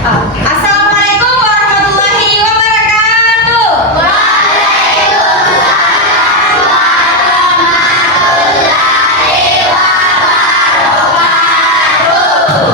Assalamualaikum warahmatullahi wabarakatuh.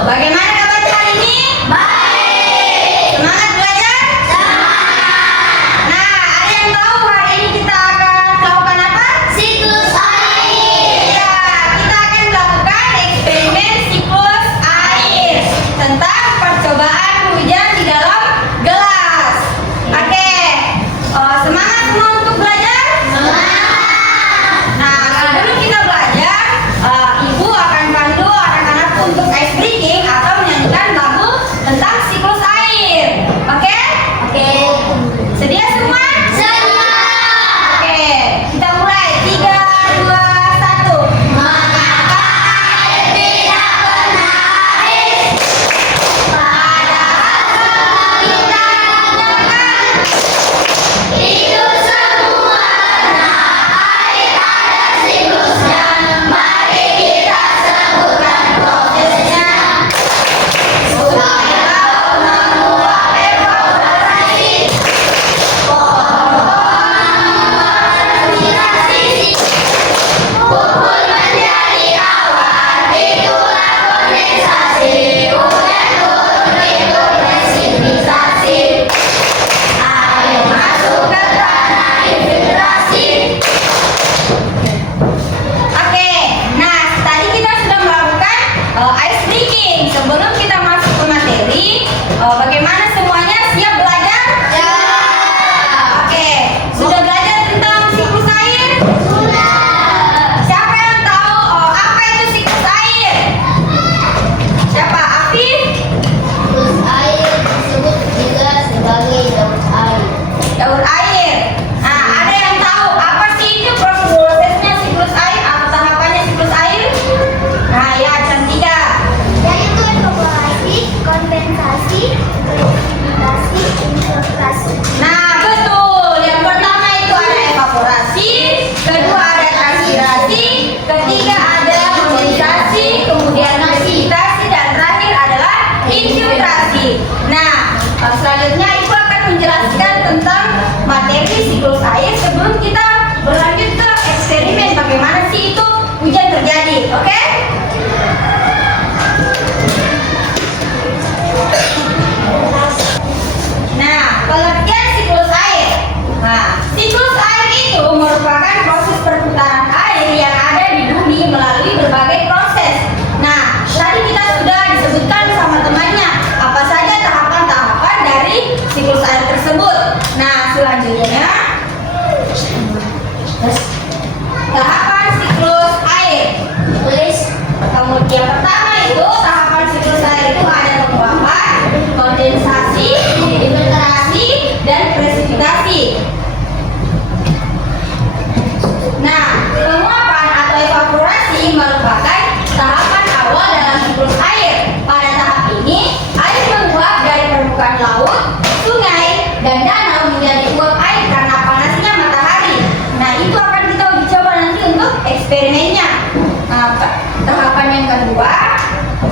Bagaimana kabar hari ini? Baik. Semangat belajar? Semangat. Nah, ada yang tahu hari ini kita akan melakukan apa? Siklus air. Ya, kita akan melakukan eksperimen siklus air tentang percobaan hujan di dalam gelas. Oke, semangat semua untuk belajar? Semangat. Nah, sebelum kita belajar, Ibu akan pandu anak-anak untuk ice breaking atau menyanyikan lagu tentang siklus air. Oke? Oke. Sedia semua? Semua. Oke, kita mulai. 3, 2, 1. Mengapa air tidak pernah habis? Padahal kita gunakan itu semua karena air ada siklusnya. Mari kita sebutkan prosesnya supaya laut menguap evaporasi, kumpul menjadi awan, itulah kondensasi. Hujan turun itu presipitasasi. Air masuk ke tanah infiltrasi. Oke, nah tadi kita sudah melakukan ice breaking. Sebelum kita masuk ke materi, bagaimana semuanya siap belajar? Ya. Oke, sudah belajar tentang siklus air? Sudah. Siapa yang tahu apa itu siklus air? Siapa? Afif? Siklus air disebut juga sebagai daur air. Daur air. Nah, ada yang tahu apa sih itu prosesnya siklus air atau tahapannya siklus air? Nah, ya, Cantika. Yaitu evaporasi, kondensasi, presipitasi, infiltrasi. Nah, betul. Yang pertama itu ada evaporasi, kedua ada transpirasi, ketiga ada kondensasi, kemudian presipitasi, dan terakhir adalah infiltrasi. Nah, selanjutnya Ibu akan menjelaskan tentang materi siklus air sebelum kita berlanjut ke eksperimen bagaimana sih itu hujan terjadi. Oke? Nah, pengertian siklus air. Nah, siklus air itu merupakan proses perputaran air yang ada di bumi melalui berbagai proses. Nah, tadi kita sudah disebutkan sama temannya apa saja tahapan-tahapan dari siklus air tersebut. Nah, selanjutnya tahapan siklus air. Tulis. Kemudian yang pertama itu tahapan siklus air itu ada penguapan, kondensasi, infiltrasi, dan presipitasi. Nah, penguapan atau evaporasi merupakan tahapan awal dalam siklus air. Pada tahap ini, air menguap dari permukaan laut, sungai, dan danau menjadi uap air karena panasnya matahari. Nah, itu akan kita uji coba nanti untuk eksperimennya. Nah, tahapan yang kedua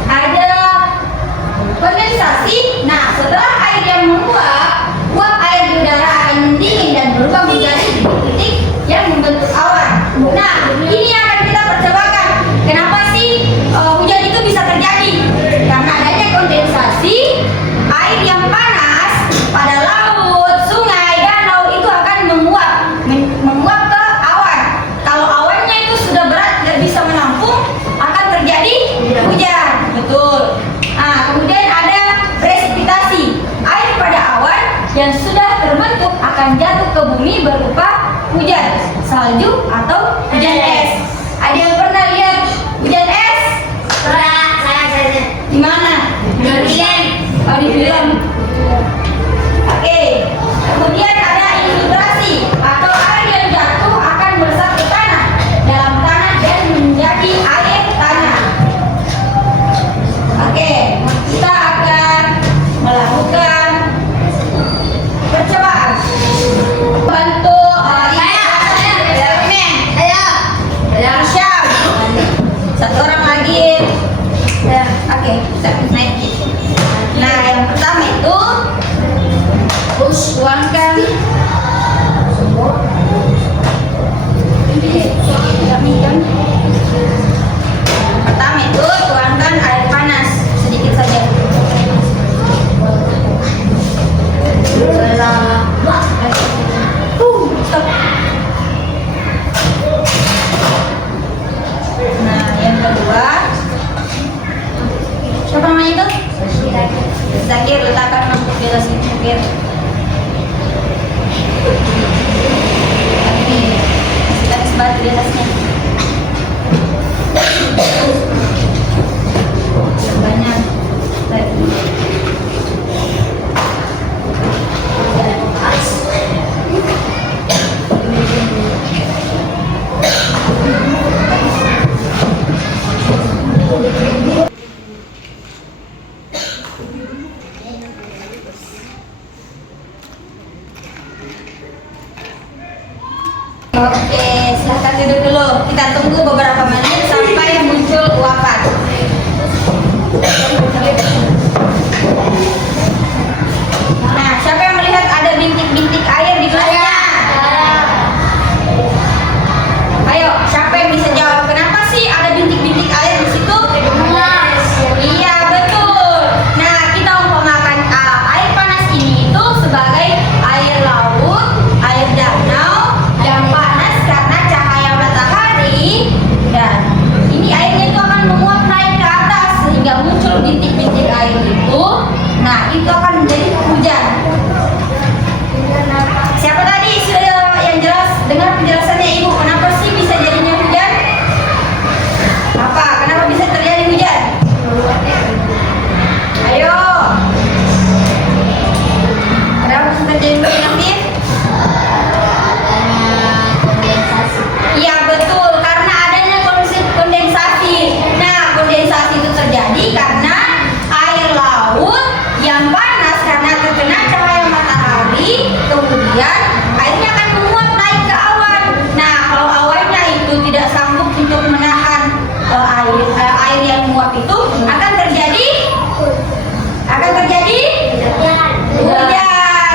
ada kondensasi. Nah, setelah air yang menguap, uap air di udara akan mendingin dan berubah menjadi titik-titik yang membentuk awan. Nah, ini yang akan kita percobakan. Kenapa sih hujan itu bisa terjadi? Karena adanya kondensasi, air yang panas pada laut, sungai, danau itu akan menguap ke awan. Kalau awannya itu sudah berat, tidak bisa menampung, akan terjadi hujan. Betul. Nah, kemudian ada presipitasi. Air pada awan yang sudah terbentuk akan jatuh ke bumi berupa hujan, salju, atau hujan es. Ada yang pernah lihat hujan es? Saya Di mana? Di film. Oh, di film. Oke. Kemudian ada infiltrasi atau air yang jatuh akan meresap ke tanah, dalam tanah dan menjadi air tanah. Oke, kita akan melakukan percobaan. Bantu eksperimen. Siap. Satu orang lagi. Oke, kita naik. Nah, yang pertama tuangkan pertama itu tuangkan air panas sedikit saja. Stop. Nah, yang kedua, siapa namanya itu? Zakir, letakkan mangkuk di atas Zakir. Ini, kasihkan sebatu di atasnya. Banyak lagi. Oke, silahkan duduk dulu. Kita tunggu beberapa menit sampai muncul uapan. Nah, siapa yang melihat ada bintik-bintik air di gelasnya? Ayo, siapa yang bisa jawab? Kenapa sih ada bintik-bintik air di situ? Iya, betul. Nah, kita umpamakan air panas ini itu sebagai air laut, air danau yang panas karena cahaya matahari, dan ini airnya itu akan menguap naik ke atas sehingga muncul bintik-bintik air itu. Nah, itu akan menjadi hujan. Siapa tadi sudah yang jelas dengar penjelasannya Ibu? Kenapa sih bisa jadinya hujan? Apa? Kenapa bisa terjadi hujan? Ayo. Kenapa bisa terjadi hujan nanti? Iya betul, karena adanya kondensasi. Nah, kondensasi itu terjadi karena air laut yang panas karena terkena cahaya matahari, kemudian airnya akan menguap naik ke awan. Nah, kalau awannya itu tidak sanggup untuk menahan air yang menguap itu, akan terjadi hujan.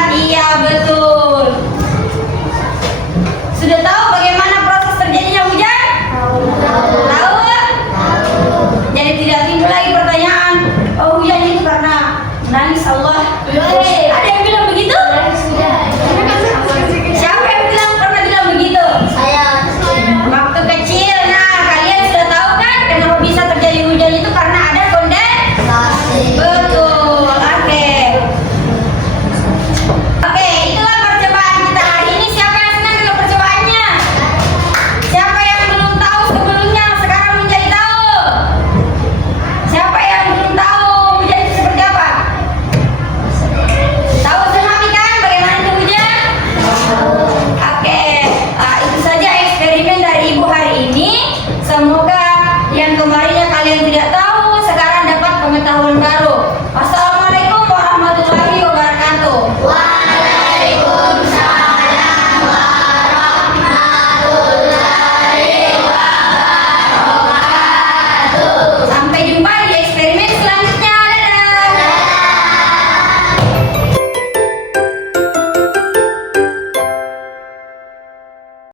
Iya betul. Sudah tahu bagaimana proses terjadinya hujan? Tahu? Jadi tidak timbul lagi pertanyaan, oh hujan itu karena nangis Allah. Ada yang bilang begitu?